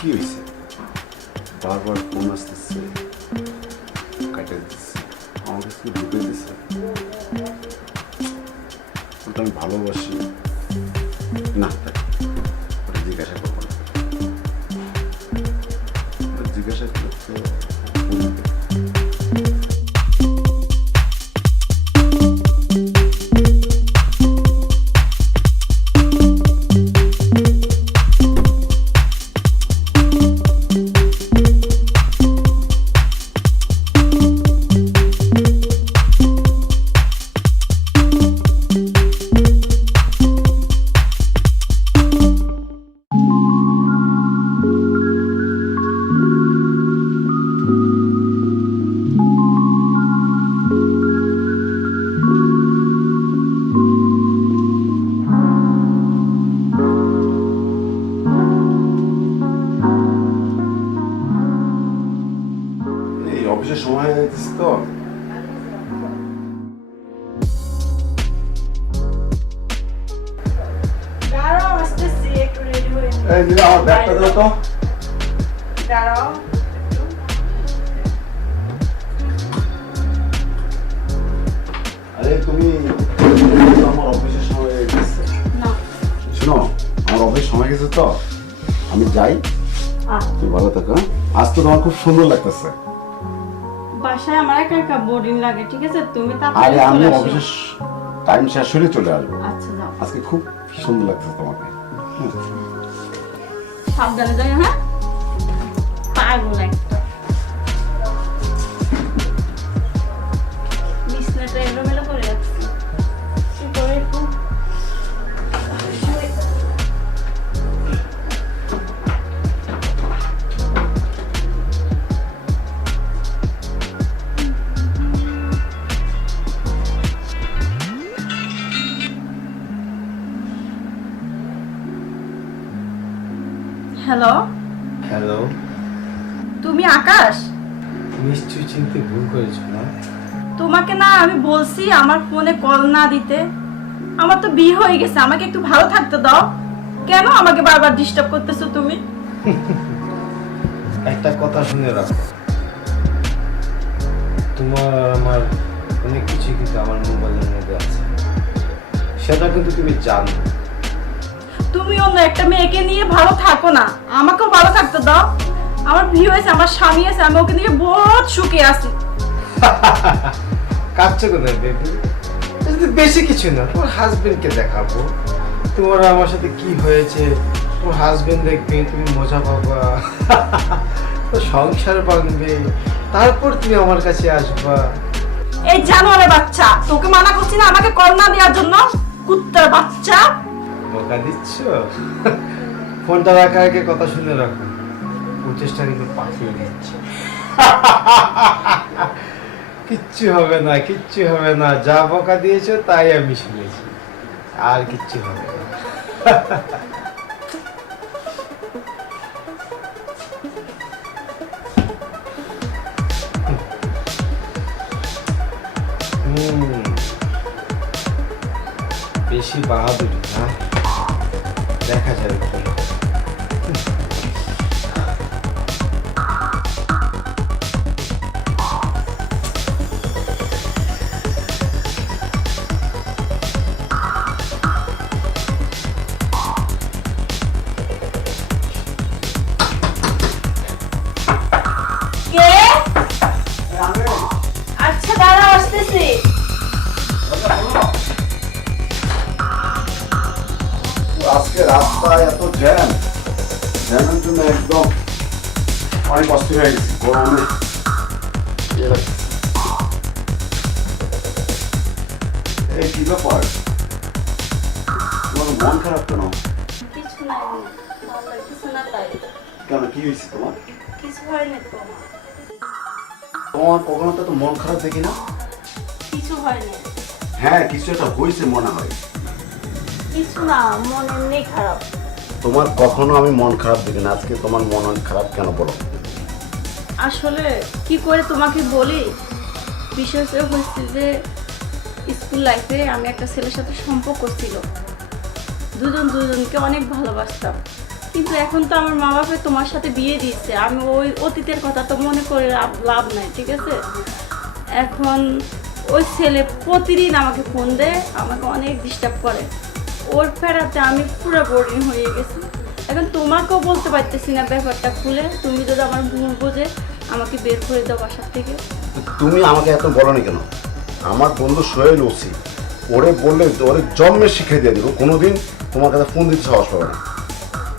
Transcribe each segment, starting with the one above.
কি হয়েছে? বারবার ফোন আসতেছে, কাটে দিচ্ছে, আমার কাছে ঢুকে দিচ্ছে। ওটা আমি ভালোবাসি না, তাই ওটা জিজ্ঞাসা করবো না। জিজ্ঞাসা করতে এই অফিসের সময় হয়ে যাচ্ছে তো। দাঁড়াও, আসতেছি, একটু রেডি হয়ে নিই। এই দিদি আমার ব্যাগটা দাও তো। দাঁড়াও। আরে তুমি আমার অফিসের সময় হয়ে গেছে। না। শোনো, আমার অফিস সময় গেছে তো, আমি যাই। তুমি ভালো থাকো। হ্যাঁ? আজ তো তোমার খুব সুন্দর লাগতেছে। বাসায় আমার একা একা বোরিং লাগে, ঠিক আছে? তুমি আরে তাড়াতাড়ি আমি চলে আসো। অফিসের টাইম শেষ হলে চলে আসবো। আচ্ছা, যাও। আজকে খুব সুন্দর লাগতেছে তোমাকে। সাবধানে যাই, হ্যাঁ? পাগল একটা। বিছনাটা এলোমেলো করে রাখছি। কি করে একটু শুয়ে- হ্যালো, হ্যালো, তুমি আকাশ? নিশ্চয়ই চিনতে ভুল করেছো না? তোমাকে না আমি বলছি আমার ফোনে কল না দিতে। আমার তো বিয়ে হয়ে গেছে, আমাকে একটু ভালো থাকতে দাও। কেন আমাকে বারবার ডিস্টার্ব করতেছো তুমি? একটা কথা শুনে রাখো, তোমার আর আমার অনেক কিছু কিন্তু আমার মোবাইলের মধ্যে আছে, সেটা কিন্তু তুমি জানো। তুমি অন্য একটা মেয়েকে নিয়ে ভালো থাকো না, আমাকেও ভালো থাকতে দাও। আমার বিয়ে হয়েছে, আমার স্বামী আছে, আমি ওকে নিয়ে বহুত সুখে আছি। কাঁদছো কেন বেবি? বেশি কিছু না, তোমার হাজবেন্ডকে দেখাবো তোমার আমার সাথে কি হয়েছে। তোমার হাজবেন্ড দেখবে, তুমি মজা পাবা, তো সংসার ভাঙবে, তারপর তুমি আমার কাছে আসবা। এই জানোয়ারের বাচ্চা, তোকে মানা করছি না আমাকে কল না দেওয়ার জন্য? কুত্তার বাচ্চা। বোকা দিচ্ছ? ফোনটা রাখার আগে কথা শুনে রাখো, প্রচেষ্টা কিন্তু পাঠিয়ে দিচ্ছে। কিচ্ছু হবে না, কিচ্ছু হবে না, যা বোকা দিয়েছো তাই আমি শুনেছি, আর কিচ্ছু হবে না। বেশি বাহাদুরি না, দেখা যাবে কি হয়। কে? আচ্ছা দাঁড়াও, আসতেছি। আজকে রাস্তায় এত জ্যামের জন্য একদম অনেক অস্থির হয়ে গেছি গরমে। এই কি ব্যাপার, তোমার মন খারাপ কেন? কিছু নাই, ভালো লাগতেছে না তাই। কেন, কি হয়েছে তোমার? কিছু হয়নি তো, তোমার কখনো তো মন খারাপ দেখি না। কিছু হয়নি। হ্যাঁ, কিছু একটা হয়েছে মনে হয়। কিছু না, মন এমনি খারাপ। তোমার কখনো আমি মন খারাপ দেখি না, আজকে তোমার মন খারাপ কেন বলো? আসলে কি করে তোমাকে বলি, বিশেষ হয়েছে যে স্কুল লাইফে আমি একটা ছেলের সাথে সম্পর্ক ছিল, দুজনকে অনেক ভালোবাসতাম। কিন্তু এখন তো আমার মা বাবা তোমার সাথে বিয়ে দিচ্ছে, আমি ওই অতীতের কথা তো মনে করে লাভ নাই, ঠিক আছে? এখন ওই ছেলে প্রতিদিন আমাকে ফোন দেয়, আমাকে অনেক ডিস্টার্ব করে। ওর ফেরাতে আমি পুরো বোরিং হয়ে গেছি। এখন তোমাকেও বলতে পারতেছি না ব্যাপারটা খুলে, তুমি যদি আমার ভুল বোঝে আমাকে বের করে দাও বাসার থেকে। তুমি আমাকে এত বলো না কেন? আমার বন্ধু সোহেল ওসি, ওরে বললে ওরে জন্মে শিখিয়ে দিয়ে দেবো, কোনোদিন তোমার কাছে ফোন দিতে সাহস পাবে না।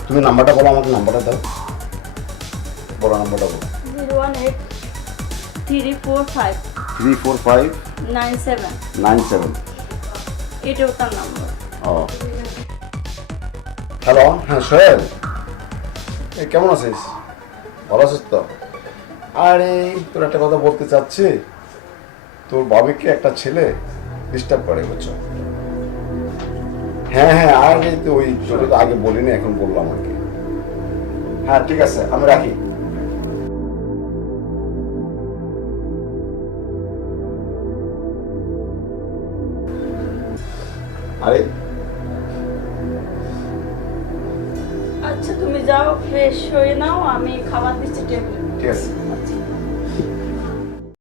তুমি নাম্বারটা বলো, আমাকে নাম্বারটা দাও, বলো নাম্বারটা বলো। 018 345 97 97। এটাও তার নাম্বার। ও হ্যালো, হ্যাঁ সোহেল, এই কেমন আছিস? ভালো আছিস তো? আরে তোর একটা কথা বলতে চাচ্ছি, তোর বাবিকে একটা ছেলে ডিস্টার্ব করে, বুঝছো? হ্যাঁ হ্যাঁ, আরে তো ওই তোকে তো আগে বলিনি, এখন বললাম আর কি। হ্যাঁ ঠিক আছে, আমি রাখি। আরে আচ্ছা তুমি যাও, ফ্রেশ হয়ে নাও, আমি খাবার দিচ্ছি টেবিলে। ঠিক আছে।